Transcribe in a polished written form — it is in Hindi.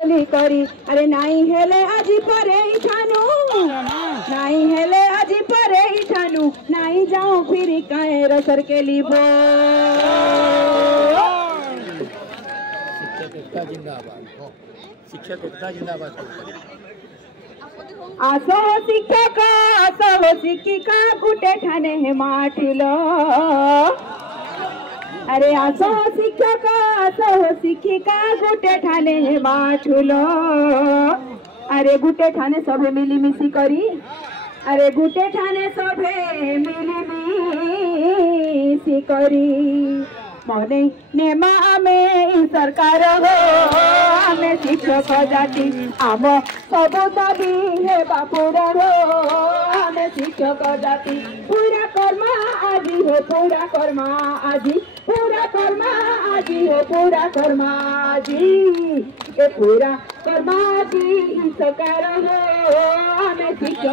करी अरे नाई हेले आजी परे ठानु नाई हेले आजी परे ठानु नाई जाऊं फिर काए रसर के लिबो शिक्षक जिंदाबाद शिक्षक जिंदाबाद आसो शिक्षिका गुटे ठाणे हे माठिलो अरे आसो शिक्षिका गुटे ठाणे हे माठुलो अरे गुटे ठाणे सभे मिली मिसी करी अरे गुटे ठाणे सभे मिली मिसी करी मने नेमा आमे सरकार हो आमे शिक्षक जाति आम सब दाबी हे बापुरा हो आमे शिक्षक जाति पूरा कर्मा आजी हो पूरा कर्मा आजी पूरा कर्मा आजी हो पूरा कर्मा आजी ए पूरा कर्मा आजी सरकार हो आमे शिक्षक